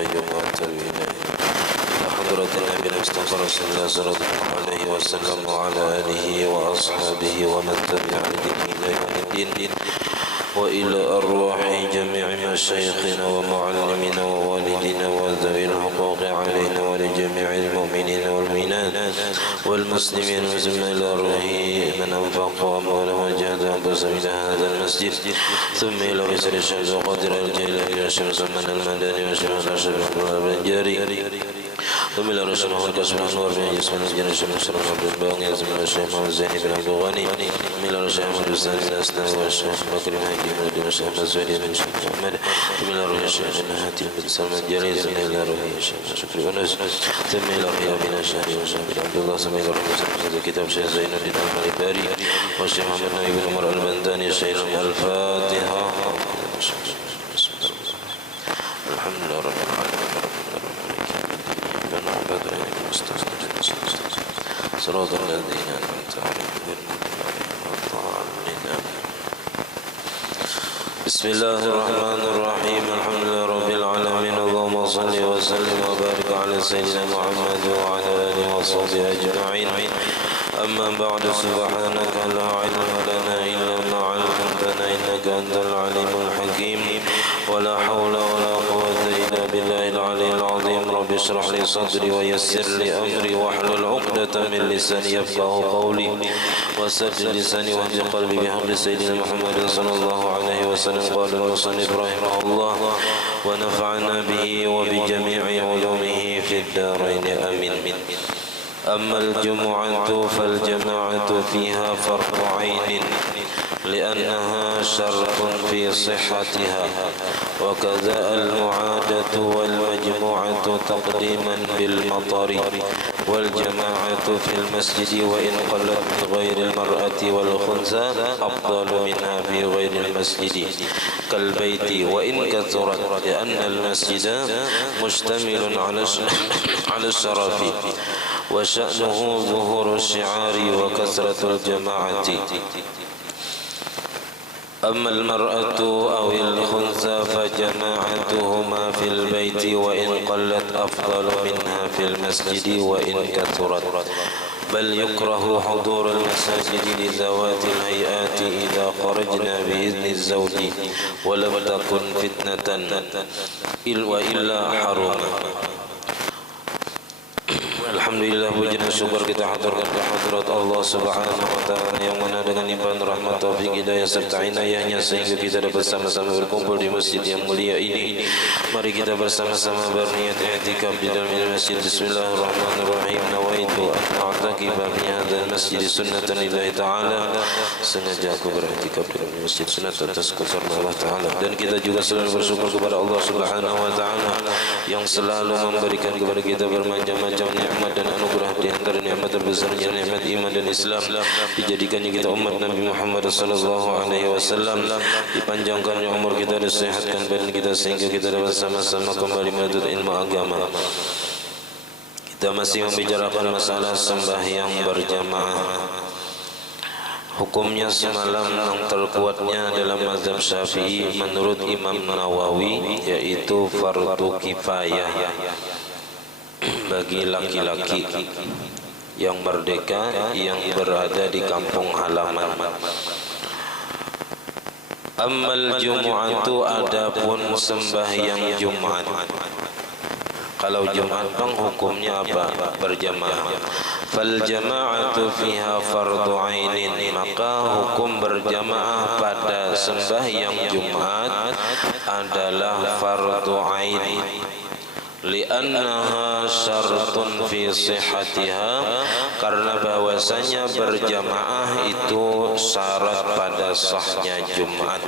القيوم والتوبين إلى حضرة النبي المصطفى رسول الله صلى الله عليه وسلم وعلى آله وأصحابه ومن تبع هديه إلى يوم الدين وإلى أرواح جميع مشايخنا ومعلمنا ووالدنا وذوي الحقوق علينا ولجميع المؤمنين والمؤمنات والمسلمين وزمنا إلى أرواح من أنفق أمواله وجهد أنفسه إلى هذا المسجد ثم إلى وزير الشمس وقدر الجيل إلى شمس من المداني وشمس الأشرف بن جاري ثم إلى رسول الله الكسب الأنوار بن جسم الجنة شمس عبد الباقي يزم الشيخ محمد زين بن عبد الغني ثم إلى رسول الله الأستاذ بن أسلام والشيخ بكر مهدي بن عبد الشيخ الزهري بن شيخ محمد ثم إلى رسول الشيخ النهاتي بن سلمان الجليل ثم إلى رسول الشيخ شكري أنس ثم إلى رسول بن الشهري وشيخ بن عبد الله ثم إلى رسول كتاب شيخ زين الدين الباري والشيخ محمد نبي بن عمر البنداني الشيخ الفاتحة الحمد لله رب العالمين صراط الذين أنعمت عليهم بسم الله الرحمن الرحيم الحمد لله رب العالمين اللهم صل وسلم وبارك على سيدنا محمد وعلى آله وصحبه أجمعين أما بعد سبحانك لا علم لنا إلا ما علمتنا إنك أنت العليم الحكيم ولا حول ولا قوة إلا بالله العلي العظيم رب اشرح لي صدري ويسر لي أمري واحلل عقدة من لساني يفقهوا قولي وسدد لساني واهد قلبي بحق سيدنا محمد صلى الله عليه وسلم قال المصنف رحمه الله ونفعنا به وبجميع علومه في الدارين آمين أما الجمعة فالجماعة فيها فرض عين لأنها شرط في صحتها وكذا المعادة والمجموعة تقديما بالمطر والجماعة في المسجد وإن قلت بغير المرأة والخنثى أفضل منها في غير المسجد كالبيت وإن كثرت لأن المسجد مشتمل على الشرف وشأنه ظهور الشعار وكثرة الجماعة أما المرأة أو الخنثى فجماعتهما في البيت وإن قلت أفضل منها في المسجد وإن كثرت بل يكره حضور المساجد لذوات الهيئات إذا خرجنا بإذن الزوج ولم تكن فتنة وإلا حرم. Alhamdulillah puji dan syukur kita haturkan ke hadirat Allah Subhanahu wa taala yang mana dengan limpahan rahmat taufik hidayah serta inayahnya sehingga kita dapat sama-sama berkumpul di masjid yang mulia ini. Mari kita bersama-sama berniat i'tikaf di dalam masjid. Bismillahirrahmanirrahim. Nawaitu an a'takifa fi hadzal masjid sunnatan lillahi ta'ala. Sengaja aku beriktikaf di dalam masjid sunat atas karena Allah taala, dan kita juga selalu bersyukur kepada Allah Subhanahu wa taala yang selalu memberikan kepada kita bermacam-macam nikmat dan anugerah. Di antara nikmat terbesarnya nikmat iman dan Islam, dijadikannya kita umat Nabi Muhammad sallallahu alaihi wasallam, dipanjangkannya umur kita, disehatkan badan kita sehingga kita dapat sama-sama kembali menuntut ilmu agama. Kita masih membicarakan masalah sembahyang berjamaah. Hukumnya semalam yang terkuatnya dalam mazhab Syafi'i menurut Imam Nawawi yaitu fardu kifayah bagi laki-laki yang merdeka yang berada di kampung halaman. Ammal Jumu'atu, adapun sembahyang Jumat. Kalau Jumat bang hukumnya apa? Berjamaah. Fal jama'atu fiha fardu ainin, maka hukum berjamaah pada sembahyang Jumat adalah fardu ain. Li'annaha syartun fi sihhatiha, karena bahwasanya berjamaah itu syarat pada sahnya Jumat.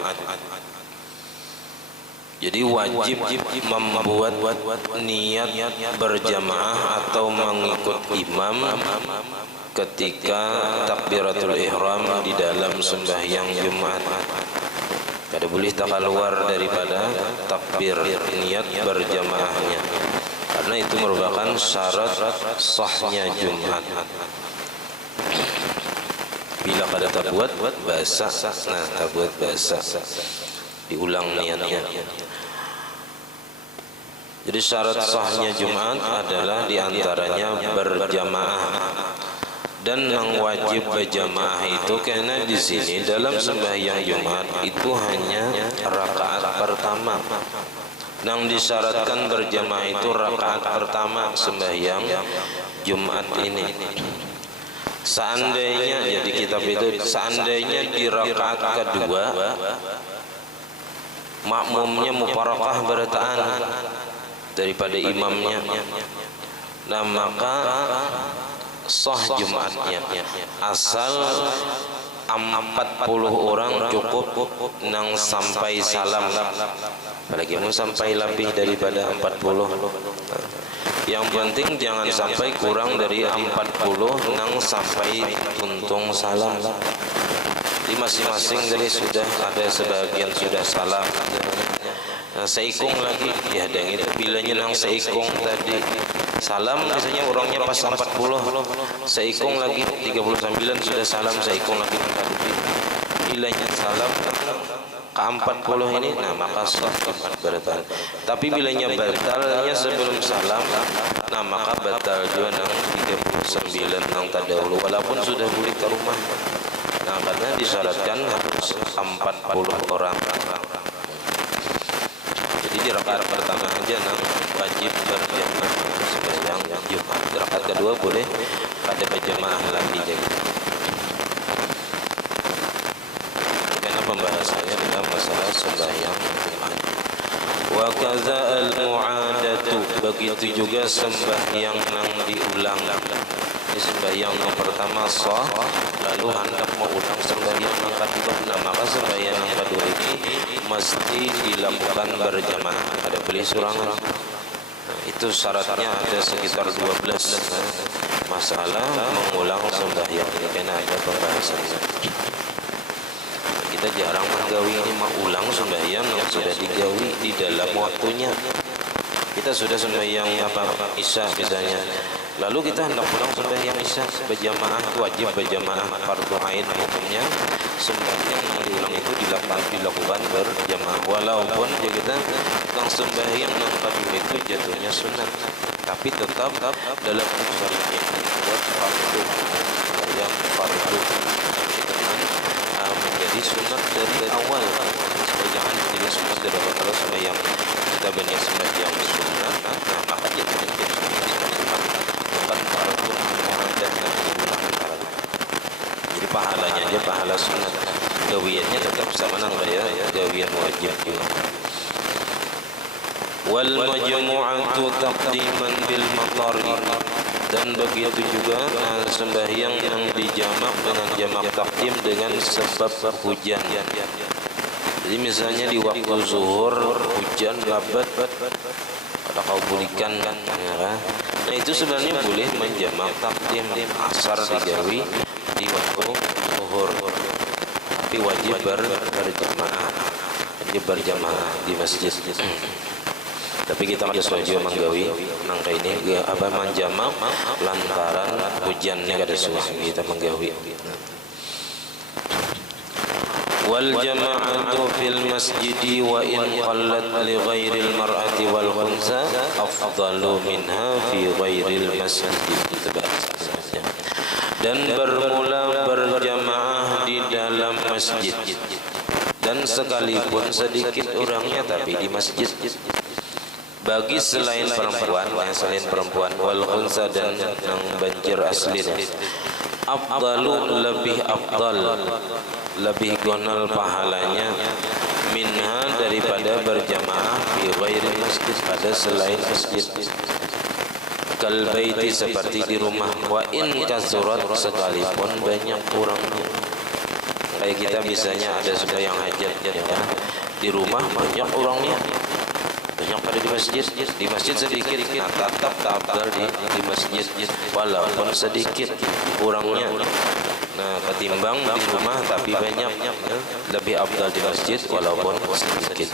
Jadi wajib membuat niat berjamaah atau mengikut imam ketika takbiratul ihram di dalam sembahyang Jumat. Tidak boleh keluar daripada takbir niat berjamaahnya, karena itu merupakan syarat sahnya Jumat. Bila kada tabuat basah, nah tabuat basah, diulang niatnya. Jadi syarat sahnya Jumat adalah diantaranya berjamaah. Dan yang wajib berjamaah itu karena di sini dalam sembahyang Jumat itu hanya rakaat pertama. Yang disyaratkan berjamaah itu rakaat pertama sembahyang Jumat ini. Seandainya ya di kitab itu seandainya di rakaat kedua makmumnya mufarakah bertaan daripada imamnya, nah maka sah Jumatnya asal 40 orang cukup nang sampai salam, apalagi mau sampai lebih daripada 40. Yang penting jangan sampai kurang dari 40 nang sampai untung salam. Di masing-masing dari sudah ada sebagian sudah salam. Nah, seikung lagi ya dan itu bilanya nang seikung tadi salam biasanya orangnya pas 40, seikung lagi 39 sudah salam, seikung lagi 40 bilanya salam ke 40 ini, nah maka sah Jumat berbatal. Tapi bilanya batalnya sebelum salam, nah maka batal juga nang 39 nang tadahulu walaupun sudah balik ke rumah. Nah karena disyaratkan harus 40 orang. Jadi di rakaat pertama aja nang wajib berjamaah sembahyang Jumat. Rakaat kedua boleh pada berjamaah lagi jadi. Karena pembahasannya adalah masalah sembahyang Jumat. Wa kaza al-mu'adatu, begitu juga sembahyang nang diulang. Sembahyang yang pertama sah, lalu hendak mau ulang sembahyang yang kedua, nah maka sembahyang yang kedua ini mesti dilakukan berjamaah. Ada beli surangan. Nah, itu syaratnya ada sekitar 12 masalah mengulang sembahyang ini karena ada pembahasannya. Kita jarang menggawi ini mengulang sembahyang yang sudah digawi di dalam waktunya. Kita sudah sembahyang Isya misalnya, lalu kita hendak pulang sembahyang Isya berjamaah, wajib berjamaah fardu ain hukumnya. Sembahyang yang diulang itu dilakukan berjamaah walaupun kita langsung sembahyang yang kedua itu jatuhnya sunat, tapi tetap dalam syariatnya buat fardu yang fardu menjadi sunat dari awal. Jangan jadi sunat dari awal. Kalau sembahyang kita benar sembahyang sunat, nah maka jadi bukan fardu dan jadi pahalanya aja pahala sunat, gawiannya tetap sama nang ya gawian wajib juga. Wal majmu'atu taqdiman bil matari, dan begitu juga sembahyang yang dijamak dengan jamak takdim dengan sebab hujan. Jadi misalnya di waktu zuhur hujan lebat pada kau bulikan kan, nah itu sebenarnya boleh menjamak takdim asar digawi di waktu zuhur, tapi wajib berjamaah di masjid. Tapi kita harus wajib menggawi nangka ini menjamak lantaran hujannya kada suah kita menggawi. Wal jama'atu fil masjidi wa in qallat li ghairil mar'ati wal khunsa afdalu minha fi ghairil masjid. Dan bermula berjamaah di dalam masjid, dan sekalipun sedikit orangnya tapi di masjid, bagi selain perempuan, wal khunsa dan yang banjir aslinya, afdalu lebih afdal, lebih gonal pahalanya minha daripada berjamaah fi ghairi masjid pada selain masjid. Kal baiti seperti di rumah, wa in kasurat sekalipun banyak orangnya. Kayak kita misalnya ada sembahyang hajat ya, di rumah banyak orangnya, banyak pada di masjid sedikit, nah tetap afdal di masjid walaupun sedikit orangnya. Nah ketimbang di rumah tapi banyak, lebih afdal di masjid walaupun sedikit.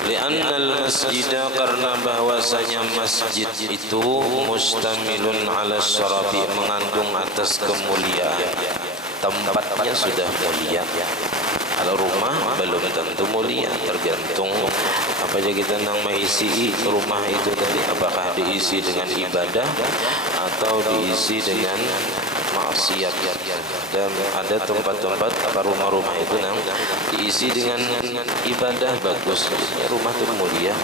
Li'annal masjidah, karena bahwasanya masjid itu mustamilun ala syarafi, mengandung atas kemuliaan, tempatnya sudah mulia. Kalau rumah belum tentu mulia, tergantung apa aja kita nang mengisi rumah itu tadi, apakah diisi dengan ibadah atau diisi dengan maksiat. Dan ada tempat-tempat apa rumah-rumah itu nang diisi dengan ibadah bagus, rumah itu mulia.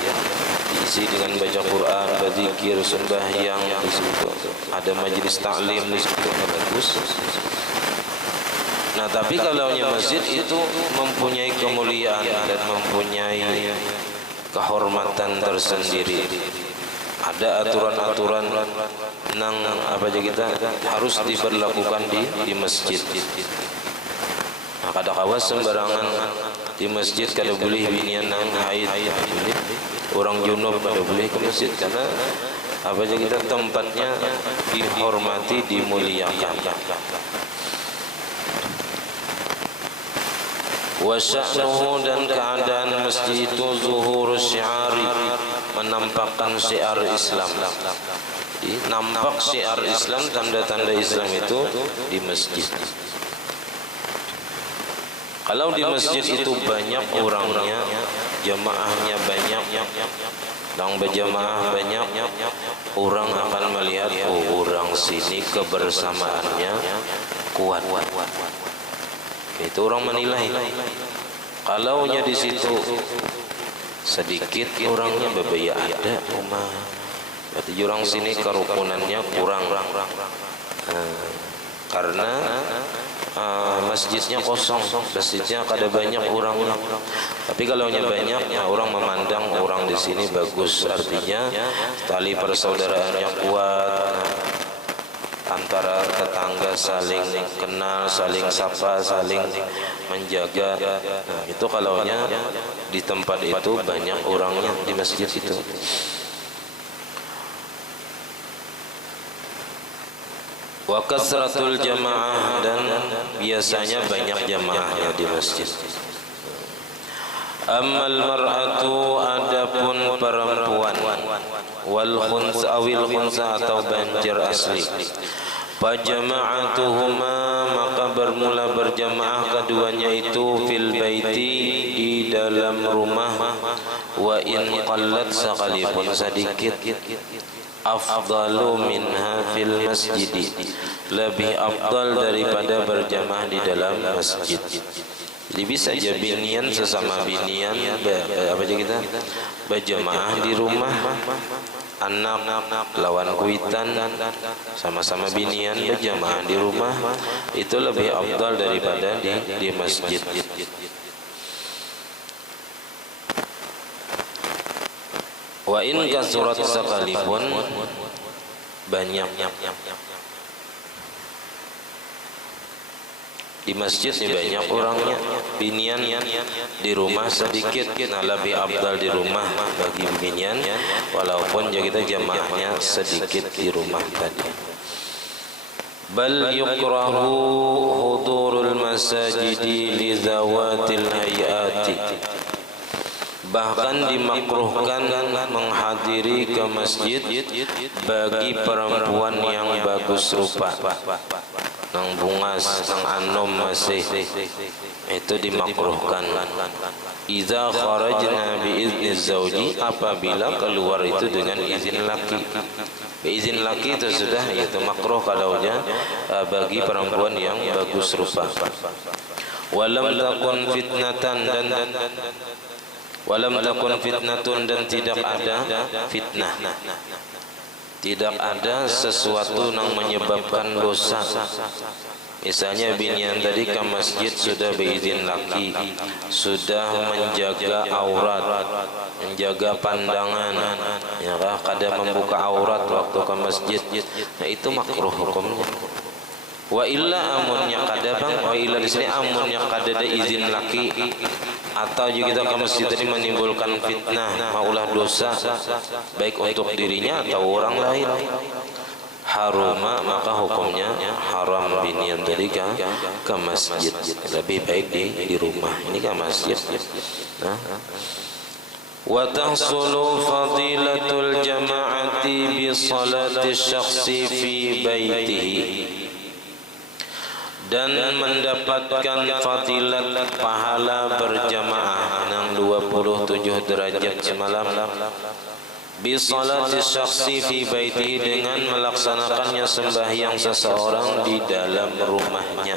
Diisi dengan baca Quran, berzikir, sembahyang, di situ ada majelis taklim, di situ bagus. Nah, tapi kalau masjid itu mempunyai kemuliaan dan mempunyai kehormatan tersendiri. Ada aturan-aturan nang apa aja kita harus diberlakukan di masjid. Nah, kada kawas sembarangan di masjid, kada boleh binian nang haid, boleh. Orang junub kada boleh ke masjid, karena apa aja kita tempatnya dihormati, dimuliakan. Wa sya'nuhu, dan keadaan masjid itu zuhur syiari, menampakkan syiar Islam. Nampak syiar Islam, tanda-tanda Islam itu di masjid. Kalau di masjid itu banyak orangnya, jamaahnya banyak, dan berjamaah banyak, orang akan melihat, oh, orang sini kebersamaannya kuat. Itu orang menilai. Kalau di situ sedikit orangnya, bebaya ada rumah, berarti orang sini kerukunannya kurang. Karena masjidnya kosong, masjidnya kada banyak orangnya. Tapi kalau banyak, orang memandang orang di sini bagus, artinya tali persaudaraannya kuat. Antara tetangga saling kenal, saling sapa, saling menjaga. Nah, itu kalaunya di tempat itu banyak orangnya di masjid itu. Wa kasratul jamaah, dan biasanya banyak jamaahnya di masjid. Ammal mar'atu, adapun perempuan, wal khunsa awil khunsa, atau banjar asli, fajama'atuhuma, maka bermula berjamaah keduanya itu fil baiti, di dalam rumah, wa in qallat, sekalipun sedikit, afdalu minha fil masjid, lebih afdal daripada berjamaah di dalam masjid. Jadi bisa aja binian sesama binian, apa aja kita berjamaah di rumah, anak lawan kuitan sama-sama binian berjamaah di rumah, itu lebih afdal daripada di masjid. Wa in kasurat, sekalipun banyak. Di masjid ini banyak orangnya, binian di rumah sedikit. Nah, lebih afdal di rumah bagi binian, walaupun kita jamaahnya sedikit di rumah tadi. Bal yukrahu hudurul masajidi li zawatil hayati, bahkan dimakruhkan menghadiri ke masjid bagi perempuan yang bagus rupa, nang bungas, nang anom masih, itu dimakruhkan. Iza kharajna biizni zauji, apabila keluar itu dengan izin laki. Izin laki itu sudah, yaitu makruh kalaunya bagi perempuan yang bagus rupa. Walam takun fitnatan, walam takun fitnatun, dan tidak ada fitnah, tidak ada sesuatu yang menyebabkan dosa. Misalnya binian tadi ke masjid sudah beizin laki, sudah menjaga aurat, menjaga pandangan, ya kah, kada membuka aurat waktu ke masjid. Nah, itu makruh hukumnya. Wa illa, amunnya kada bang, wa illa di sini amunnya kada ada izin laki, atau juga kita ke masjid tadi menimbulkan fitnah, maulah dosa, baik untuk dirinya atau orang lain, haruma, maka hukumnya haram binian tadi ke masjid. Lebih baik di rumah. Ini ke masjid. Wa tahsulu fadilatul jama'ati bi salati syakhsi fi baitihi, dan mendapatkan fadilat pahala berjamaah nang 27 derajat semalam bi salati syakhsi fi baitihi dengan melaksanakannya sembahyang seseorang di dalam rumahnya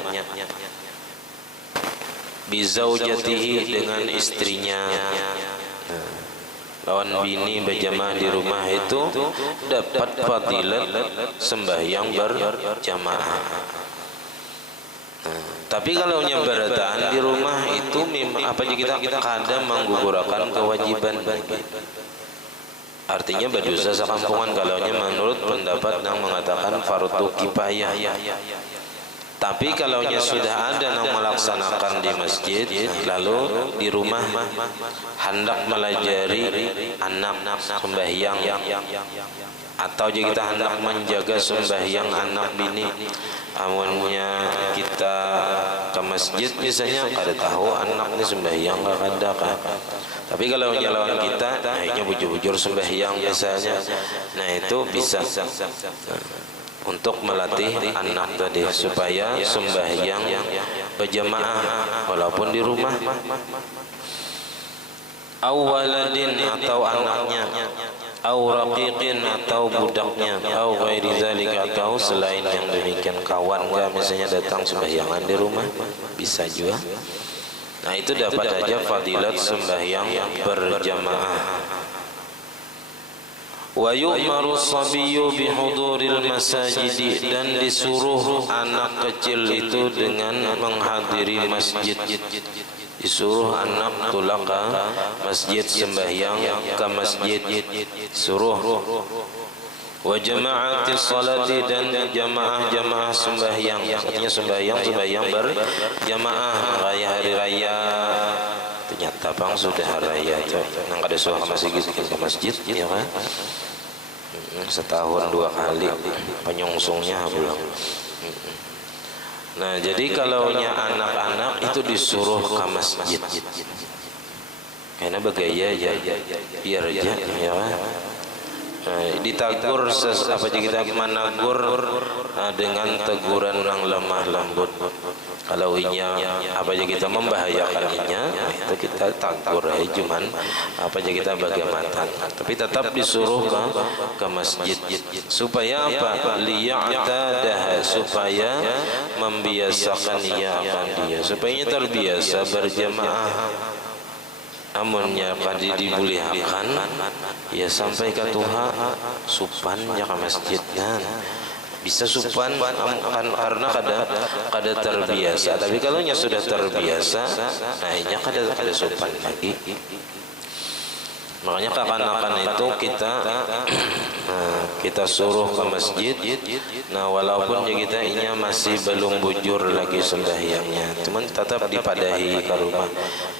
bi zaujatihi dengan istrinya. Lawan bini berjamaah di rumah itu dapat fadilat sembahyang berjamaah. Tapi kalau bertahan di rumah itu apa kita kadang menggugurkan kewajiban bagi. Artinya berdosa sekampungan kalaunya menurut pendapat yang mengatakan fardu kifayah. Tapi kalaunya sudah ada yang melaksanakan di masjid, lalu di rumah hendak melajari anak sembahyang, atau jika kita hendak menjaga sembahyang anak bini, amunnya kita ke masjid misalnya kada tahu anak ini sembahyang kada kan. Tapi kalau lawan kita akhirnya bujur-bujur sembahyang misalnya, nah itu bisa untuk melatih anak tadi supaya sembahyang berjamaah walaupun di rumah. Awaladin atau anaknya, au raqiqin atau budaknya, au ghairi zalika atau selain yang demikian, kawan misalnya datang sembahyangan di rumah bisa juga. Nah itu dapat aja fadilat sembahyang berjamaah. Wa yu'maru sabiyyu bihuduril masajid, dan disuruh anak kecil itu dengan menghadiri masjid. Disuruh anak tulak ke masjid sembahyang ke masjid, suruh. Wa jama'ati salati, dan jamaah sembahyang, artinya sembahyang berjamaah hari raya. Ternyata bang sudah hari raya nang kada suah ke masjid ya kan, setahun 2 kali penyongsongnya belum. Nah jadi kalaunya anak-anak itu disuruh ke masjid karena begaya ya biar aja ya kan. Ditagur apa kita menagur dengan teguran yang lemah lembut. Kalau inya apa aja kita membahayakannya, itu kita tagur aja, cuman apa aja kita bagaimana. Tapi tetap disuruh ke masjid supaya apa? Liya'tadah, supaya membiasakan ia akan dia, supaya terbiasa berjamaah. Amunnya kadi dibulihakan ya sampai ke Tuhan supan ya ke masjidnya bisa supan karena kada terbiasa. Tapi kalau nya sudah terbiasa nah nya kada supan lagi. Makanya kakan-kakan itu kita suruh ke masjid. Nah walaupun kita inya masih belum bujur lagi sembahyangnya, cuman tetap dipadahi ke rumah.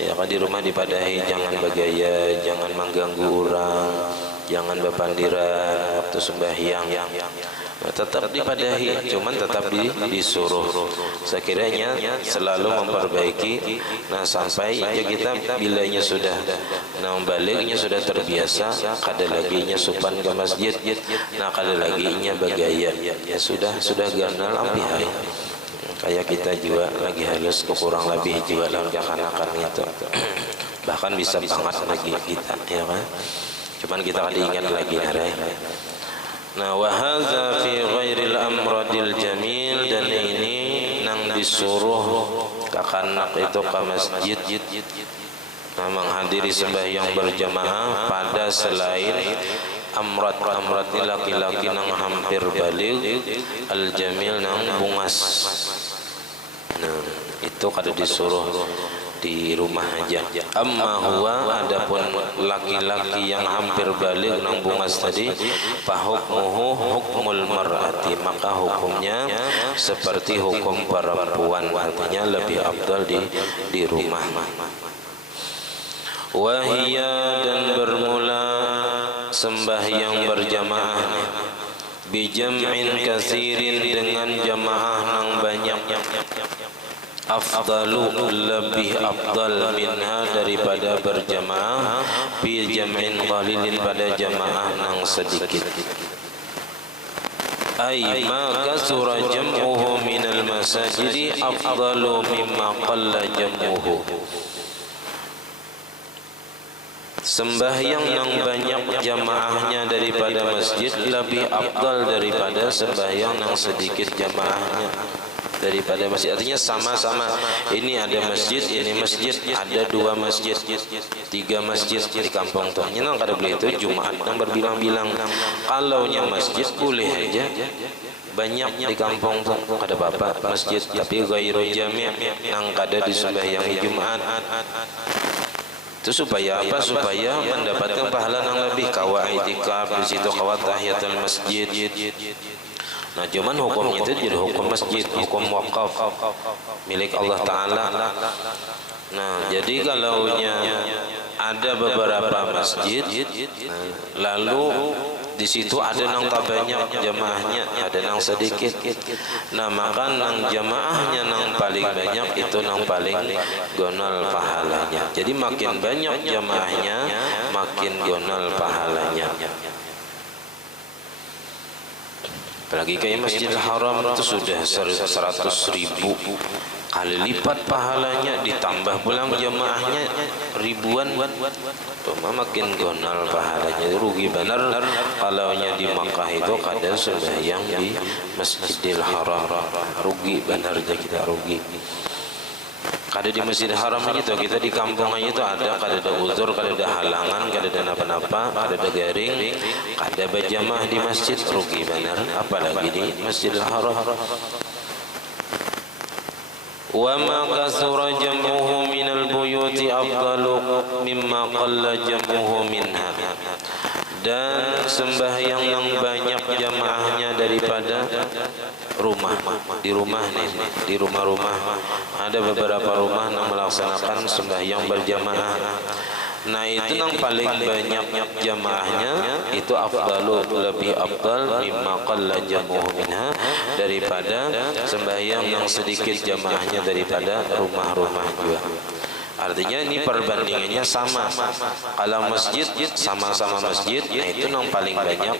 Ya kan di rumah dipadahi, jangan bergaya, jangan mengganggu orang, jangan berpandiran waktu sembahyang. Nah, tetap dipadahi, cuman tetap disuruh. Sekiranya selalu memperbaiki. Nah sampai kita bilanya sudah baliknya sudah terbiasa, kada lagi nya supan ke masjid. Nah kada lagi nya bergaya, ya sudah ganal ampihai. Kayak kita juga lagi halus kurang lebih juga dalam anak-anak itu. Bahkan bisa banget lagi kita ya kan. Cuman kita kada ingat lagi narai. Nah wa hadza fi ghairil amradil jamil, dan ini nang disuruh kakanak itu ke masjid menghadiri sembahyang berjamaah pada selain amrat ini laki-laki nang hampir balik, al jamil nang bungas. Nah itu kada disuruh di rumah aja. Amma huwa, adapun laki-laki yang hampir balik nang bungas tadi, fahukmuhu hukmul mar'ati, maka hukumnya seperti hukum perempuan, artinya lebih afdal di rumah. Wahia, dan bermula sembahyang berjamaah bijam'in kasirin, dengan jamaah nang banyak, afdalu, lebih afdal, minha, daripada berjamaah bi jam'in qalilin, pada jamaah nang sedikit. ay ma kasura jam'uhu minal masajidi afdalu mimma qalla jam'uhu. Sembahyang yang banyak jamaahnya daripada masjid lebih afdal daripada sembahyang yang sedikit jamaahnya daripada masjid. Artinya sama-sama, ini ada masjid, ini masjid, ada 2 masjid, 3 masjid di kampung tuh. Ini kada boleh itu Jumat yang berbilang-bilang. Kalau yang masjid boleh aja banyak di kampung tuh, ada bapak masjid, tapi ghairu jami' yang kada disembahyangi Jumat. Itu supaya apa? Supaya mendapatkan pahala yang lebih. Kawa i'tikaf di situ, kawa tahiyatul masjid. Nah, cuman hukumnya itu jadi hukum masjid, hukum wakaf milik Allah Ta'ala. Nah, jadi kalau ada beberapa masjid, lalu di situ ada nang tak banyak jamaahnya, ada nang sedikit. Nah, maka nang jamaahnya nang paling banyak itu nang paling gonal pahalanya. Jadi makin banyak jamaahnya, makin gonal pahalanya. Apalagi kayak Masjidil Haram itu sudah 100.000 kali lipat pahalanya, ditambah pulang jamaahnya ribuan, makin gonal pahalanya. Rugi benar kalau di Makkah itu kada sembahyang di Masjidil Haram, rugi benar aja kita rugi. Kada di Masjidil Haram itu, kita di kampung aja itu ada, kada ada uzur, kada ada halangan, kada ada napa-napa, kada ada garing, kada berjamaah di masjid, rugi benar. Apalagi di Masjidil Haram. Wa ma kasura jam'uhu minal buyuti afdalu mimma qalla jam'uhu minha. Dan sembahyang yang banyak jamaahnya daripada rumah. Di rumah nih, di rumah-rumah ada beberapa rumah yang melaksanakan sembahyang berjamaah. Nah, itu yang paling banyak jamaahnya itu afdalu, lebih afdal mimma qalla jam'uhu minha, daripada sembahyang yang sedikit jamaahnya daripada rumah-rumah juga. Artinya ini perbandingannya sama. Kalau masjid sama-sama masjid, nah itu yang paling banyak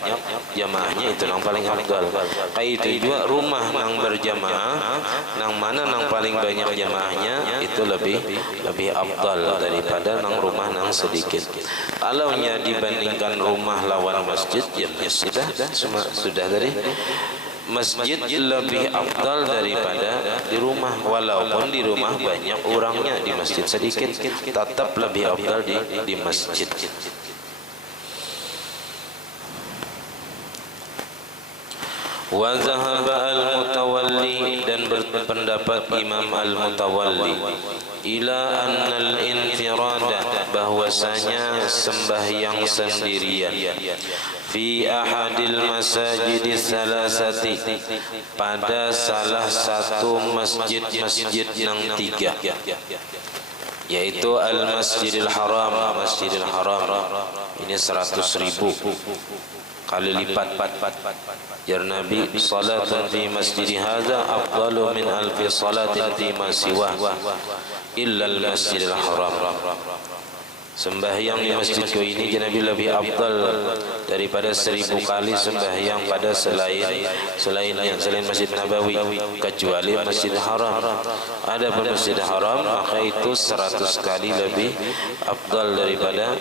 jamaahnya, itu yang paling afdal. Kayak itu juga rumah yang berjamaah, yang mana yang paling banyak jamaahnya itu lebih afdal daripada yang rumah yang sedikit. Kalau dibandingkan rumah lawan masjid, ya sudah tadi. Masjid lebih afdal daripada di rumah, walaupun di rumah banyak orangnya, di masjid sedikit, tetap lebih afdal di masjid. Wa zahaba al-mutawalli, dan berpendapat Imam al-Mutawalli, ila anna al-infirada, bahwasanya sembahyang sendirian, fi ahadil masajid salasati, pada salah satu masjid-masjid yang 3, yaitu al-Masjidil Haram. Masjidil Haram ini 100.000 kali lipat. Jar Nabi, salatun fi masjid hadza afdalu min alfi salatin fi ma siwa illa al-Masjidil Haram. Sembahyang di masjidku ini Nabi lebih afdal daripada 1000 kali sembahyang pada selain Masjid Nabawi, kecuali Masjidil Haram. Ada pun Masjidil Haram, maka itu 100 kali lebih afdal daripada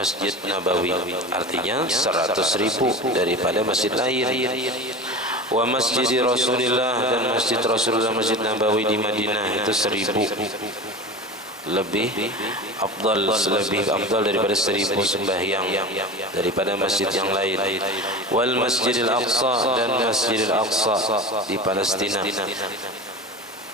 Masjid Nabawi. Artinya 100.000 daripada masjid lain. Wa Masjid Rasulullah, dan Masjid Rasulullah, Masjid Nabawi di Madinah itu 1000 lebih afdal daripada 1000 sembahyang daripada masjid yang lain. Wal Masjidil Aqsa, dan Masjidil Aqsa di Palestina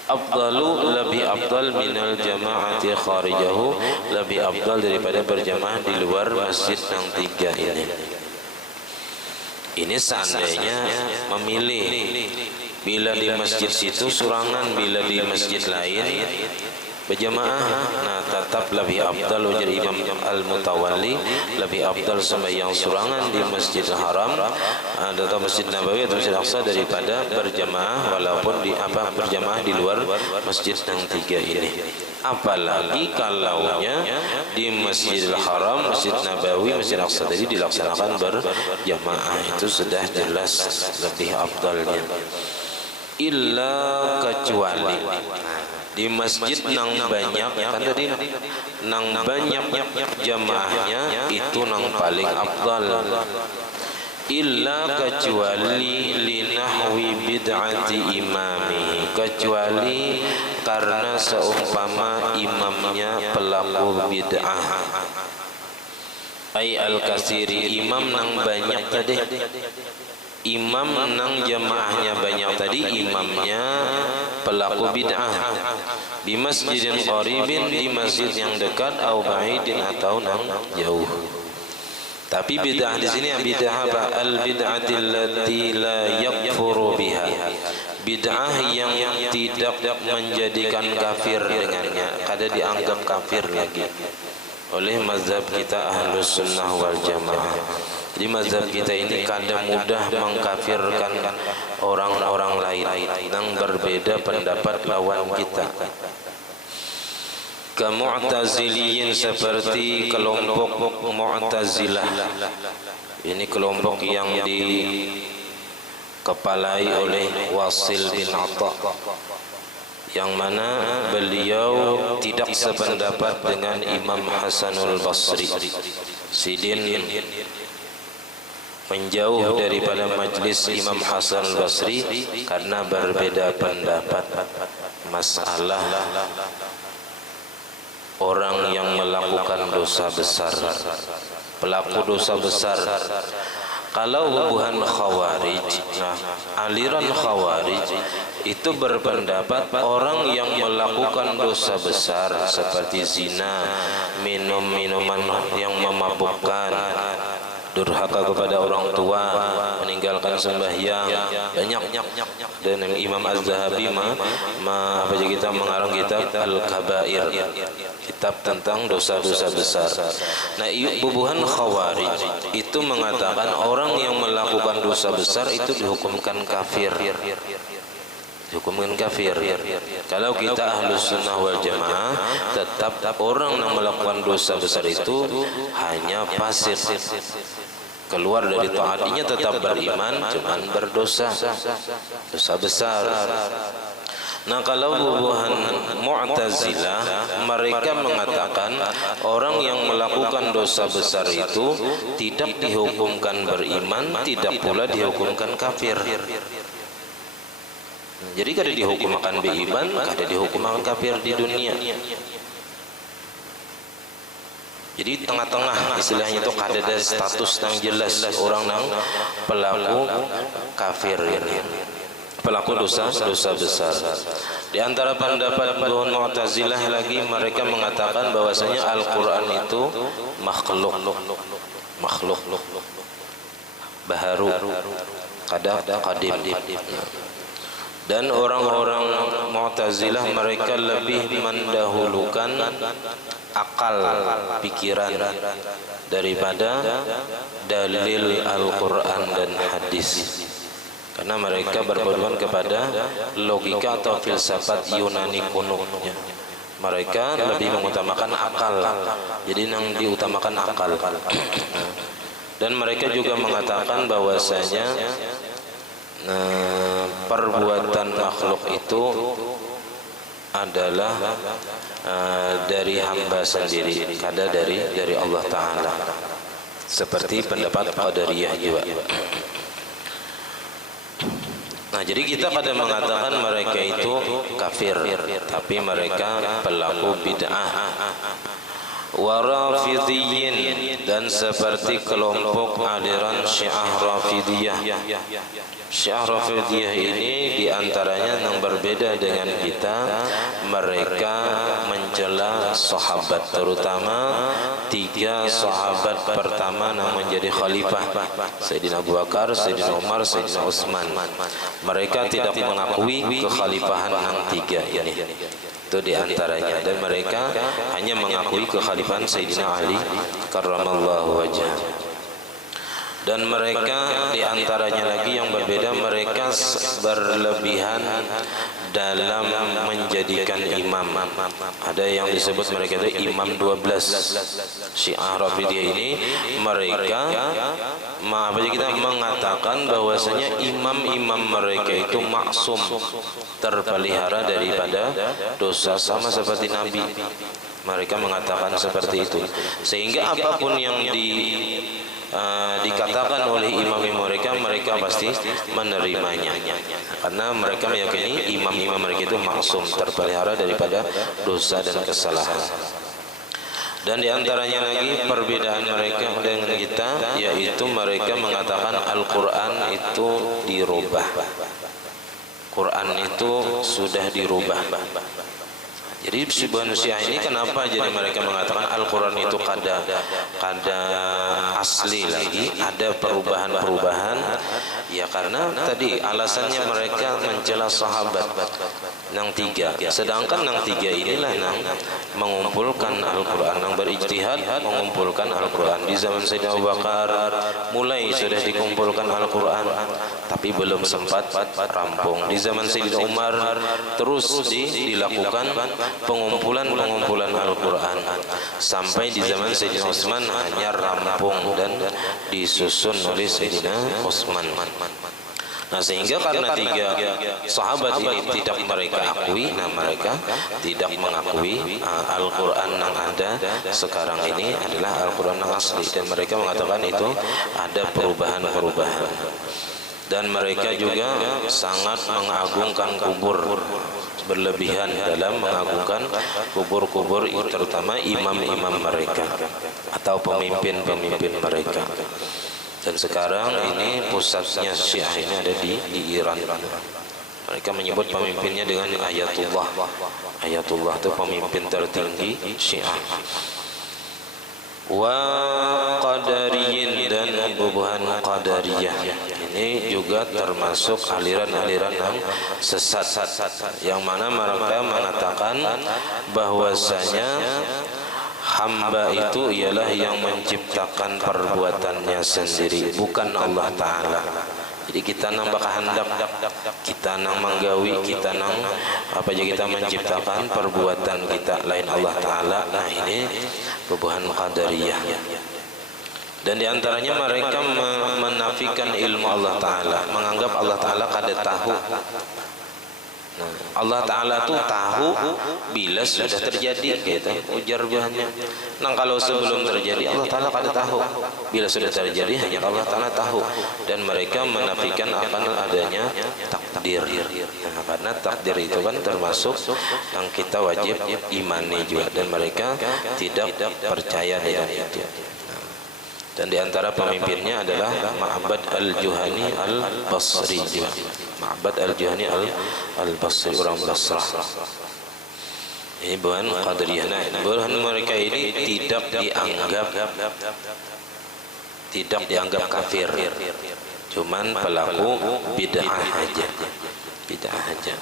afdalu, lebih afdal minal jama'ati kharijahu, lebih afdal daripada berjamaah di luar masjid yang 3 ini. Ini seandainya memilih, bila di masjid situ surangan, bila di masjid lain berjamaah, nah tetap lebih afdal. Jadi Imam Al-Mutawalli lebih afdal sembahyang surangan di Masjidil Haram atau Masjid Nabawi atau Masjid Aqsa daripada berjamaah, walaupun berjamaah di luar masjid yang 3 ini. Apalagi kalaunya di Masjidil Haram, Masjid Nabawi, Masjid Aqsa tadi dilaksanakan berjamaah, itu sudah jelas lebih afdalnya. Illa kecuali di masjid nang banyak kan tadi nang banyak jamaahnya itu nang paling afdal. Illa kecuali linahwi bid'ati imami, kecuali karena seumpama imamnya pelaku bid'ah. Ai al-kasiri, imam nang banyak tadi, imam nang jamaahnya banyak tadi, imamnya pelaku bid'ah. Di masjidin qaribin, di masjid yang dekat, au ba'idin atau nang jauh. Tapi bid'ah di sini bid'ah apa? Al bid'atil lati la yakfuru biha. Bid'ah yang tidak menjadikan kafir dengannya, kada dianggap kafir lagi oleh mazhab kita Ahlus Sunnah wal Jamaah. Jadi mazhab kita ini kada mudah mengkafirkan orang-orang lain yang berbeda pendapat lawan kita. Mu'taziliyin, seperti kelompok Mu'tazilah. Ini kelompok yang dikepalai oleh Wasil bin Atha, yang mana beliau tidak sependapat dengan Imam Hasanul Basri. Sidin menjauh daripada majlis Imam Hasan Basri karena berbeda pendapat masalah orang yang melakukan dosa besar, pelaku dosa besar. Kalau hubungan Khawarij, nah aliran Khawarij itu berpendapat orang yang melakukan dosa besar seperti zina, minum minuman yang memabukkan, durhaka kepada orang tua, meninggalkan sembahyang, banyak. Dan Imam Az-Zahabi apa kita mengarang kitab Al-Kabair, kitab tentang dosa-dosa besar. Nah, bubuhan Khawarij itu mengatakan orang yang melakukan dosa besar itu dihukumkan kafir. Dihukumkan kafir. Kalau kita Ahlus Sunnah wal Jamaah, tetap orang yang melakukan dosa besar itu hanya fasik, keluar dari taatnya, tetap beriman, cuman berdosa, dosa besar. Nah, kalau bubuhan Mu'tazilah, mereka mengatakan orang yang melakukan dosa besar itu tidak dihukumkan beriman, tidak pula dihukumkan kafir. Jadi kada dihukumkan beriman, kada dihukumkan kafir di dunia. Jadi tengah-tengah istilahnya itu kada ada status yang jelas orang nang pelaku kafir ini, pelaku dosa besar. Di antara pendapat Mu'tazilah lagi, mereka mengatakan bahwasanya Al-Qur'an itu makhluk baharu, kada qadim. Dan orang-orang Mu'tazilah mereka lebih mendahulukan akal, pikiran daripada dalil Al-Quran dan hadis, karena mereka berpedoman kepada logika atau filsafat Yunani kuno. Mereka lebih mengutamakan akal, jadi yang diutamakan akal. Dan mereka juga mengatakan bahwasanya perbuatan makhluk itu adalah dari hamba sendiri, kada dari Allah Ta'ala, seperti pendapat Qadariyah juga. Nah, jadi kita kada mengatakan mereka itu kafir, tapi mereka pelaku bid'ah. Warafidiyyin, dan seperti kelompok aliran Syiah Rafidiyah. Syiah Rafidiyah ini diantaranya yang berbeda dengan kita, mereka mencela sahabat, terutama 3 sahabat pertama yang menjadi khalifah, Sayyidina Abu Bakar, Sayyidina Umar, Sayyidina Utsman. Mereka tidak mengakui kekhalifahan yang 3 ini. Itu diantaranya, dan mereka hanya mengakui kekhalifahan Sayyidina Ali karramallahu wajhah. Dan mereka diantaranya lagi yang berbeda, mereka berlebihan dalam menjadikan imam. Ada yang disebut mereka itu imam 12. Syiah Rafidiyah ini mereka kita mengatakan bahwasanya imam-imam mereka itu maksum, terpelihara daripada dosa, sama seperti Nabi. Mereka mengatakan seperti itu, sehingga apapun yang dikatakan oleh imam-imam mereka pasti menerimanya, karena mereka meyakini imam-imam mereka itu maksum, terpelihara daripada dosa dan kesalahan. Dan diantaranya lagi perbedaan mereka dengan kita, yaitu mereka mengatakan Al-Quran itu dirubah. Quran itu sudah dirubah. Jadi Subhan Syiah ini kenapa jadi mereka mengatakan Al-Quran itu kada asli lagi, ada perubahan-perubahan? Ya karena tadi alasannya mereka mencela sahabat nang tiga, sedangkan nang tiga inilah nang mengumpulkan Al-Quran, nang berijtihad mengumpulkan Al-Quran. Di zaman Sayyidina Abu Bakar mulai sudah dikumpulkan Al-Quran, tapi belum sempat rampung. Di zaman Sayyidina Umar terus dilakukan pengumpulan Al-Quran, sampai di zaman Sayyidina Utsman hanya rampung dan disusun oleh Sayyidina Utsman. Nah, sehingga karena tiga sahabat ini tidak mereka akui, nah mereka tidak mengakui Al-Quran yang ada sekarang ini adalah Al-Quran yang asli, dan mereka mengatakan itu ada perubahan-perubahan. Dan mereka juga sangat mengagungkan kubur, berlebihan dalam mengagungkan kubur-kubur, terutama imam-imam mereka atau pemimpin-pemimpin mereka. Dan sekarang ini pusatnya Syiah ini ada di Iran. Mereka menyebut pemimpinnya dengan Ayatullah. Ayatullah itu pemimpin tertinggi Syiah. Wa Qadariyin, dan bubuhan Qadariyah ini juga termasuk aliran-aliran yang sesat, yang mana mereka mengatakan bahwasanya hamba itu ialah yang menciptakan perbuatannya sendiri, bukan Allah Ta'ala. Jadi kita nang bakahandak, kita nang menggawi, kita nang apa aja kita menciptakan perbuatan kita lain Allah Ta'ala. Nah ini bubuhan Qadariyah. Dan diantaranya mereka menafikan ilmu Allah Ta'ala, menganggap Allah Ta'ala kada tahu. Nah, Allah Ta'ala tuh tahu bila sudah terjadi, gitu ujar bahannya. Nah kalau sebelum terjadi Allah Ta'ala kada tahu, bila sudah terjadi hanya Allah Ta'ala tahu. Dan mereka menafikan akan adanya takdir. Nah, karena takdir itu kan termasuk yang kita wajib imani juga, dan mereka tidak percaya dengan itu. Dan diantara pemimpinnya adalah Ma'bad al-Juhani al-Basri juga. Ma'bad al-Juhani al-Basri, orang Basrah. Ini bukan Qadariyah. Nah, bukan mereka ini tidak dianggap kafir, cuman pelaku bid'ah aja. Bid'ah aja.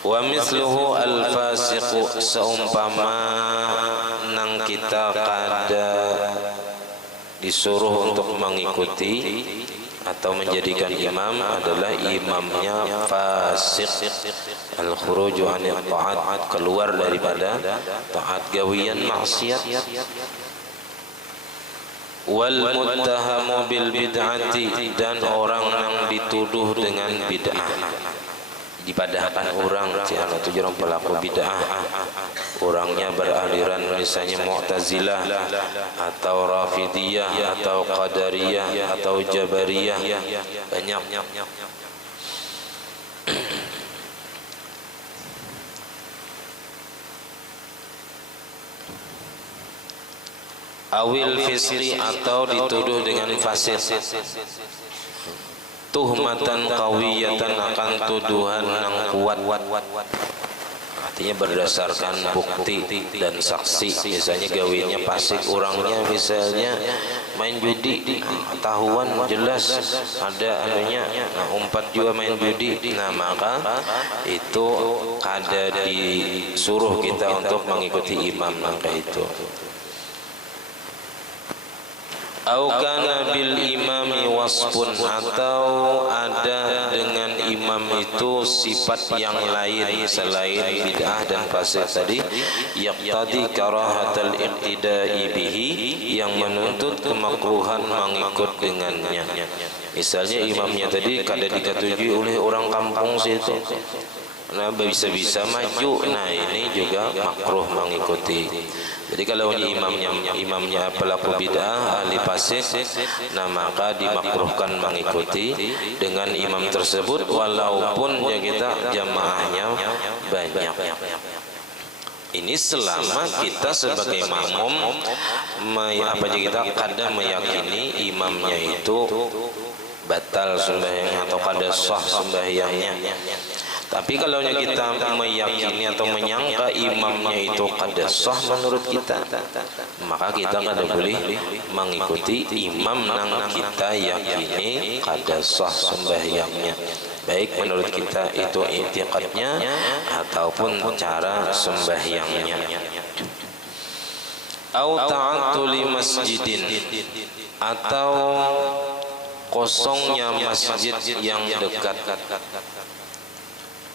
Wa misluhu al-fasiqu, seumpama nang kita kada disuruh untuk mengikuti atau menjadikan imam adalah imamnya fasik, al-khuruju 'anil ta'at, keluar daripada taat, gawian maksiat. Wal muttahamu bil bid'ati, dan orang yang dituduh dengan bid'ah, dipadahkan orang siapa itu orang pelaku bid'ah, orangnya beraliran misalnya Mu'tazilah atau Rafidiyah atau Qadariyah atau Jabariyah, banyak. Awil fisri, atau dituduh dengan fasik, tuhmatan qawiyatan, akan tuduhan yang kuat, artinya berdasarkan bukti dan saksi. Misalnya gawinya fasik, orangnya misalnya main judi, tahuan jelas ada anunya, umpat juga main judi. Nah maka itu kada disuruh kita untuk mengikuti imam maka itu. Au kana bil imami wasfun, atau ada dengan imam itu sifat yang lain selain bid'ah dan fasik tadi, yaqtadi karahatal iqtida'i bihi, yang menuntut kemakruhan mengikut dengannya. Misalnya imamnya tadi kada diketujui oleh orang kampung situ, nah bisa-bisa maju, nah ini juga makruh mengikuti. Jadi kalau imamnya pelaku bid'ah, ahli fasik, nah maka dimakruhkan mengikuti dengan imam tersebut walaupun ya kita jamaahnya banyak. Ini selama kita sebagai makmum kita kadang meyakini imamnya itu batal sembahyang atau kada sah sembahyangnya. Tapi kalau kita meyakini atau menyangka imamnya itu kada sah menurut kita, maka kita kada boleh mengikuti imam nang kita yakini kada sah sembahyangnya, baik menurut kita itu i'tiqadnya ataupun cara sembahyangnya. Au ta'attuli masjidin, atau kosongnya masjid yang dekat,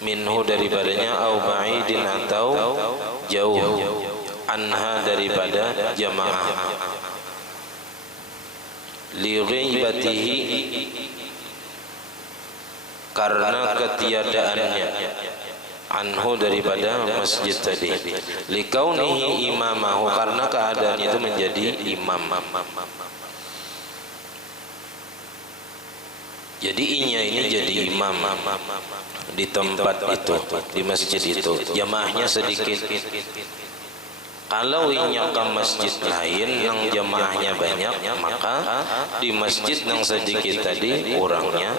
minhu daripadanya, au ba'idin atau jauh, anha daripada jamaah, li ghaibatihi karena ketiadaannya, anhu daripada masjid tadi, li kaunihi imamahu karena keadaannya itu menjadi imam. Jadi inya ini jadi imam di tempat itu, di masjid itu, jamaahnya sedikit. Kalau inya ke masjid lain yang jamaahnya banyak, maka di masjid yang sedikit tadi orangnya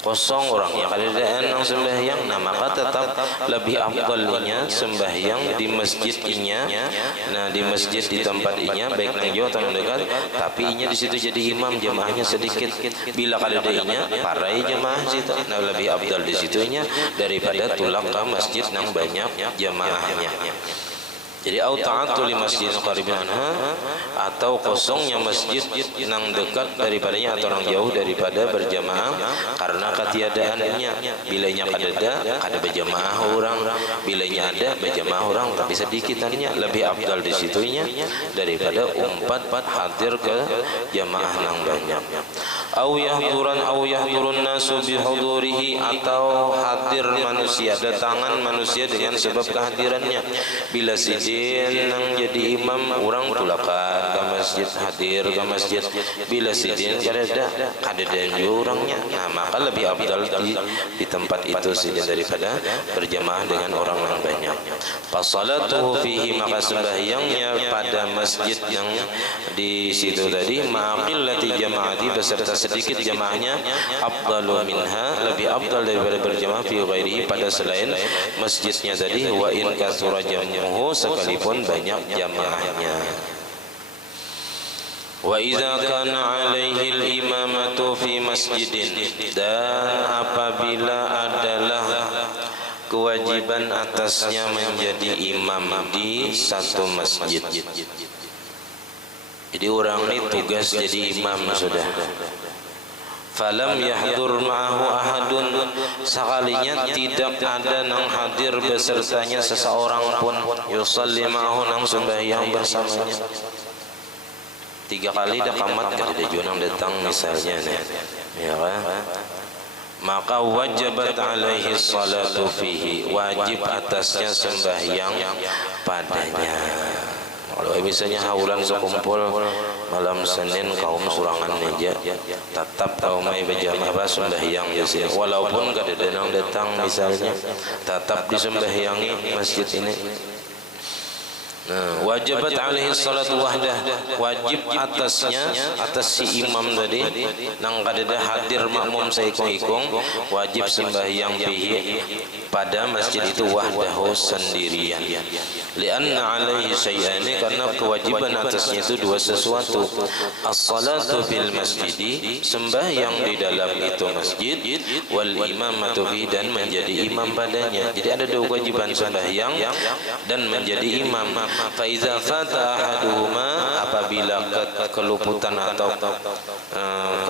kosong, orangnya kadadaan yang sembahyang, nah maka tetap lebih afdalnya sembahyang di masjid inya. Nah di masjid di tempat inya, baik nang jauh atau nang dekat, tapi inya di situ jadi imam, jamaahnya sedikit. Bila kadadainya parai jamaah situ, nah lebih afdal di situ inya daripada tulak ke masjid nang banyak jamaahnya. Jadi au ta'attu li masjidin qaribin anha, atau kosongnya masjid nang dekat daripadanya atau nang jauh daripada berjamaah karena ketiadaannya. Bilanya kada berjamaah orang, bilanya ada berjamaah orang tapi sedikitannya, lebih afdal di situnya daripada umpat hadir ke jamaah nang banyak. Au yahdurun nasu bihudurihi, atau hadir manusia, datangan manusia dengan sebab kehadirannya. Bila sidin nang jadi imam, orang tulakan ke masjid, hadir ke masjid. Bila sidin kada dan orangnya, nah maka lebih afdal di tempat itu sidin daripada berjamaah dengan orang yang banyak. Fasalatuhu fihi, maka sembahyangnya pada masjid yang di situ tadi, ma'aqillati jama'ati, beserta sedikit jamaahnya, afdalu minha, lebih afdal daripada berjamaah fi ghairihi, pada selain masjidnya tadi, wa in katsura jam'uhu, sekalipun banyak jamaahnya. Wa idza kana 'alaihi al-imamatu fi masjidin, dan apabila adalah kewajiban atasnya menjadi imam di satu masjid. Jadi orang ini tugas jadi imam sudah. Falam yahdur ma'ahu ahadun, sekalinya tidak ada nang hadir besertanya seseorang pun, yusalli ma'ahu, nang sembahyang bersamanya. 3 kali dah kamat kada junang datang misalnya, ya kan? Maka wajibat alaihi salatu fihi, wajib atasnya sembahyang padanya. Kalau misalnya haulan sekumpul malam Senin kaum surangan meja, tetap tahu mai berjamaah sembahyang di sini, walaupun kada datang misalnya, tetap disembahyangi masjid ini. Nah, wajibat alaihi salatu wahdah, wajib atasnya, atas si imam tadi nang kada hadir makmum saikung-ikung, wajib sembahyang bihi pada masjid itu wahdahu sendirian. Lianna alaihi syai'ani, karena kewajiban atasnya itu dua sesuatu. As-salatu fil masjidi, sembahyang di dalam itu masjid, wal imamatu fi, dan menjadi imam padanya. Jadi ada dua kewajiban, sembahyang dan menjadi imam. Fa iza fata ahaduhuma, apabila keluputan atau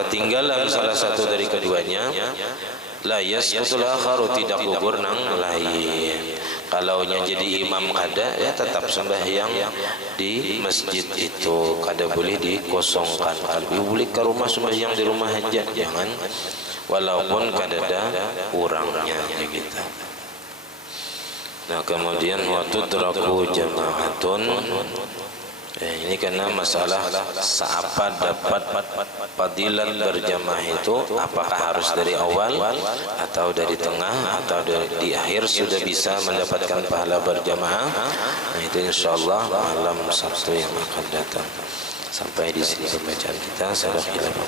ketinggalan salah satu dari keduanya, la yasqutul akharu, tidak gugur nang lain. Kalau jadi imam kada, ya tetap sembahyang di masjid itu, kada boleh dikosongkan. Kalau boleh ke rumah sembahyang di rumah aja, jangan, walaupun kada ada kurangnya gitu. Nah, kemudian waktu teraku jama'atun, ini karena masalah seapa dapat fadilat berjamaah itu, apakah harus dari awal atau dari tengah atau di akhir sudah bisa mendapatkan pahala berjamaah. Nah, itu insyaallah malam Sabtu yang akan datang. Sampai di sini pembacaan kita. Salam khilafah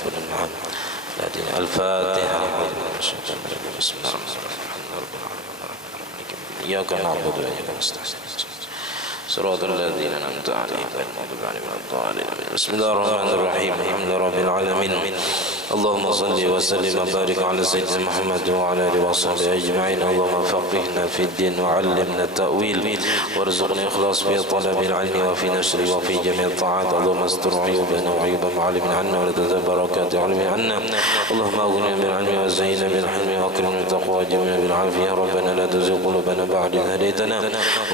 Al-Fatihah. Bismillahirrahmanirrahim. Ya kana na'budu wa iyyaka nasta'in. صراط الذين أنعمت عليهم غير المغضوب عليهم ولا الضالين. بسم الله الرحمن الرحيم. الحمد لله رب العالمين. اللهم صل وسلم وبارك على سيدنا محمد وعلى آله وصحبه أجمعين. اللهم فقهنا في الدين وعلمنا التأويل وارزقنا الإخلاص في طلب العلم وفي نشره وفي جميع الطاعات. اللهم استر عيوبنا وعيوب معلم عنا ولا تذهب بركات علم عنا. اللهم أغننا بالعلم وزينا بالحلم وأكرمنا بالتقوى وجمعنا بالعافية. ربنا لا تزغ قلوبنا بعد إذ هديتنا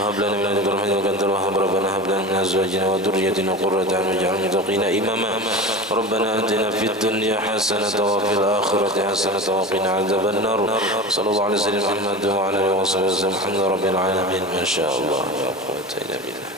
وهب لنا من لدنك رحمة إنك أنت الوهاب. ربنا هب لنا من أزواجنا وذريتنا قرة أعين واجعلنا للمتقين إماما. ربنا آتنا في الدنيا حسنة وفي الآخرة حسنة وقنا عذاب النار. صلى الله عليه وسلم محمد وعلى آله وصحبه وسلم. الحمد لله رب العالمين. ما شاء الله لا قوة إلا بالله.